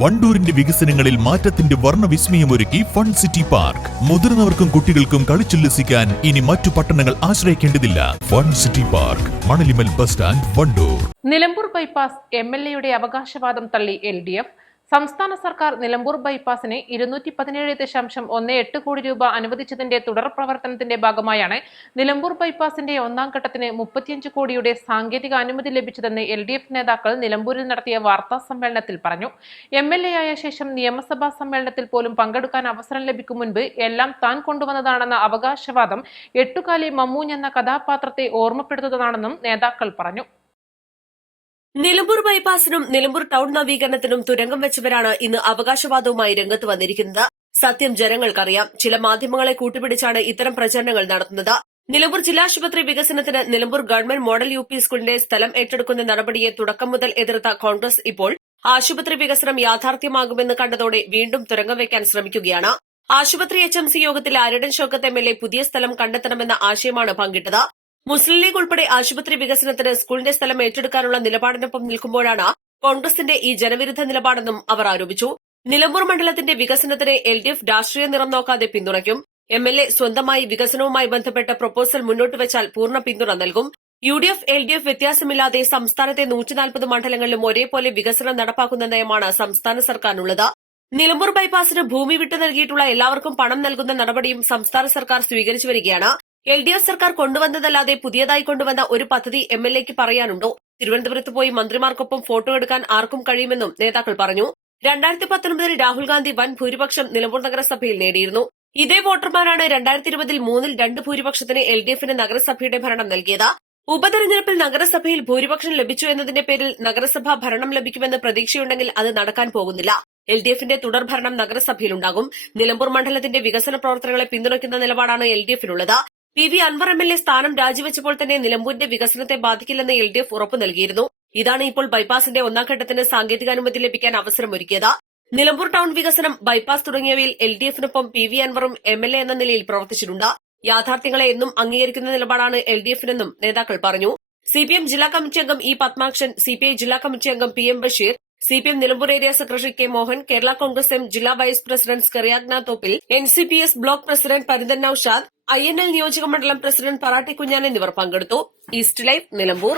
വണ്ടൂരിന്റെ വികസനങ്ങളിൽ മാറ്റത്തിന്റെ വർണ്ണവിസ്മയമൊരുക്കി fun city park. മുതിർന്നവർക്കും കുട്ടികൾക്കും കളിച്ചുല്ലസിക്കാൻ ഇനി മറ്റു പട്ടണങ്ങൾ ആശ്രയിക്കേണ്ടതില്ല. Fun city park, Manalimal bus stand, Wandoor. Nilambur bypass എംഎൽഎയുടെ അവകാശവാദം തള്ളി LDF. സംസ്ഥാന സർക്കാർ നിലമ്പൂർ ബൈപ്പാസിന് 217.18 കോടി രൂപ അനുവദിച്ചതിന്റെ തുടർ പ്രവർത്തനത്തിന്റെ ഭാഗമായാണ് നിലമ്പൂർ ബൈപ്പാസിന്റെ ഒന്നാം ഘട്ടത്തിന് 35 കോടിയുടെ സാങ്കേതിക അനുമതി ലഭിച്ചതെന്ന് LDF നേതാക്കൾ നിലമ്പൂരിൽ നടത്തിയ വാർത്താ സമ്മേളനത്തിൽ പറഞ്ഞു. MLA ആയ ശേഷം നിയമസഭാ സമ്മേളനത്തിൽ പോലും പങ്കെടുക്കാൻ അവസരം ലഭിക്കും മുൻപ് എല്ലാം താൻ കൊണ്ടുവന്നതാണെന്ന അവകാശവാദം എട്ടുകാലി മമ്മൂഞ്ഞ് എന്ന കഥാപാത്രത്തെ ഓർമ്മപ്പെടുത്തുന്നതാണെന്നും നേതാക്കൾ പറഞ്ഞു. നിലമ്പൂർ ബൈപ്പാസിനും നിലമ്പൂർ ടൌൺ നവീകരണത്തിനും തുരങ്കം വെച്ചവരാണ് ഇന്ന് അവകാശവാദവുമായി രംഗത്ത് വന്നിരിക്കുന്നത്. സത്യം ജനങ്ങൾക്കറിയാം. ചില മാധ്യമങ്ങളെ കൂട്ടുപിടിച്ചാണ് ഇത്തരം പ്രചരണങ്ങൾ നടത്തുന്നത്. നിലമ്പൂർ ജില്ലാശുപത്രി വികസനത്തിന് നിലമ്പൂർ ഗവൺമെന്റ് മോഡൽ UP സ്കൂളിന്റെ സ്ഥലം ഏറ്റെടുക്കുന്ന നടപടിയെ തുടക്കം മുതൽ എതിർത്ത കോൺഗ്രസ് ഇപ്പോൾ ആശുപത്രി വികസനം യാഥാർത്ഥ്യമാകുമെന്ന് കണ്ടതോടെ വീണ്ടും തുരങ്കം വയ്ക്കാൻ ശ്രമിക്കുകയാണ്. ആശുപത്രി HMC യോഗത്തിൽ ആര്യടൻ ഷൌക്കത്ത് MLA പുതിയ സ്ഥലം കണ്ടെത്തണമെന്ന ആശയമാണ് പങ്കിട്ടത്. മുസ്ലിം ലീഗ് ഉൾപ്പെടെ ആശുപത്രി വികസനത്തിന് സ്കൂളിന്റെ സ്ഥലം ഏറ്റെടുക്കാനുള്ള നിലപാടിനൊപ്പം നിൽക്കുമ്പോഴാണ് കോൺഗ്രസിന്റെ ഈ ജനവിരുദ്ധ നിലപാടെന്നും അവർ ആരോപിച്ചു. നിലമ്പൂർ മണ്ഡലത്തിന്റെ വികസനത്തിന് LDF രാഷ്ട്രീയ നിറം നോക്കാതെ പിന്തുണയ്ക്കും. MLA സ്വന്തമായി വികസനവുമായി ബന്ധപ്പെട്ട പ്രൊപ്പോസൽ മുന്നോട്ട് വെച്ചാൽ പൂർണ്ണ പിന്തുണ നൽകും. UDF LDF വ്യത്യാസമില്ലാതെ സംസ്ഥാനത്തെ 140 മണ്ഡലങ്ങളിലും ഒരേപോലെ വികസനം നടപ്പാക്കുന്ന നയമാണ് സംസ്ഥാന സർക്കാരിനുള്ളത്. നിലമ്പൂർ ബൈപ്പാസിന് ഭൂമി വിട്ടു നൽകിയിട്ടുള്ള എല്ലാവർക്കും പണം നൽകുന്ന നടപടിയും സംസ്ഥാന സർക്കാർ സ്വീകരിച്ചു വരികയാണ്. LDF സർക്കാർ കൊണ്ടുവന്നതല്ലാതെ പുതിയതായി കൊണ്ടുവന്ന ഒരു പദ്ധതി MLAക്ക് പറയാനുണ്ടോ? തിരുവനന്തപുരത്ത് പോയി മന്ത്രിമാർക്കൊപ്പം ഫോട്ടോ എടുക്കാൻ ആർക്കും കഴിയുമെന്നും നേതാക്കൾ പറഞ്ഞു. 2019 രാഹുൽ ഗാന്ധി വൻ ഭൂരിപക്ഷം നിലമ്പൂർ നഗരസഭയിൽ നേടിയിരുന്നു. ഇതേ വോട്ടർമാരാണ് 2020 മൂന്നിൽ 2 ഭൂരിപക്ഷത്തിന് LDFന് നഗരസഭയുടെ ഭരണം നൽകിയത്. ഉപതെരഞ്ഞെടുപ്പിൽ നഗരസഭയിൽ ഭൂരിപക്ഷം ലഭിച്ചു എന്നതിന്റെ പേരിൽ നഗരസഭാ ഭരണം ലഭിക്കുമെന്ന് പ്രതീക്ഷയുണ്ടെങ്കിൽ അത് നടക്കാൻ പോകുന്നില്ല. LDFന്റെ തുടർഭരണം നഗരസഭയിലുണ്ടാകും. നിലമ്പൂർ മണ്ഡലത്തിന്റെ വികസന പ്രവർത്തനങ്ങളെ പിന്തുണയ്ക്കുന്ന നിലപാടാണ് LDFനുള്ളത്. PV അൻവർ MLA സ്ഥാനം രാജിവെച്ചപ്പോൾ തന്നെ നിലമ്പൂരിന്റെ വികസനത്തെ ബാധിക്കില്ലെന്ന് LDF ഉറപ്പു നൽകിയിരുന്നു. ഇതാണ് ഇപ്പോൾ ബൈപ്പാസിന്റെ ഒന്നാം ഘട്ടത്തിന് സാങ്കേതികാനുമതി ലഭിക്കാൻ അവസരമൊരുക്കിയത്. നിലമ്പൂർ ടൌൺ വികസനം, ബൈപ്പാസ് തുടങ്ങിയവയിൽ LDFനൊപ്പം PV അൻവറും MLA എന്ന നിലയിൽ പ്രവർത്തിച്ചിട്ടുണ്ട്. യാഥാർത്ഥ്യങ്ങളെ എന്നും അംഗീകരിക്കുന്ന നിലപാടാണ് LDFനെന്നും നേതാക്കൾ പറഞ്ഞു. CPM ജില്ലാ കമ്മിറ്റി അംഗം E പത്മാക്ഷൻ, CPI ജില്ലാ കമ്മിറ്റി അംഗം PM Basheer, CPM Nilambur area secretary K Mohan, Kerala Congress M ജില്ലാ വൈസ് പ്രസിഡന്റ് സ്കറിയാഗ്ന തോപ്പിൽ, NCPS ബ്ലോക്ക് പ്രസിഡന്റ് പരിതൻ നൌഷാദ്, INL നിയോജക മണ്ഡലം പ്രസിഡന്റ് പറാട്ടി കുഞ്ഞാൻ എന്നിവർ പങ്കെടുത്തു. East live, Nilambur.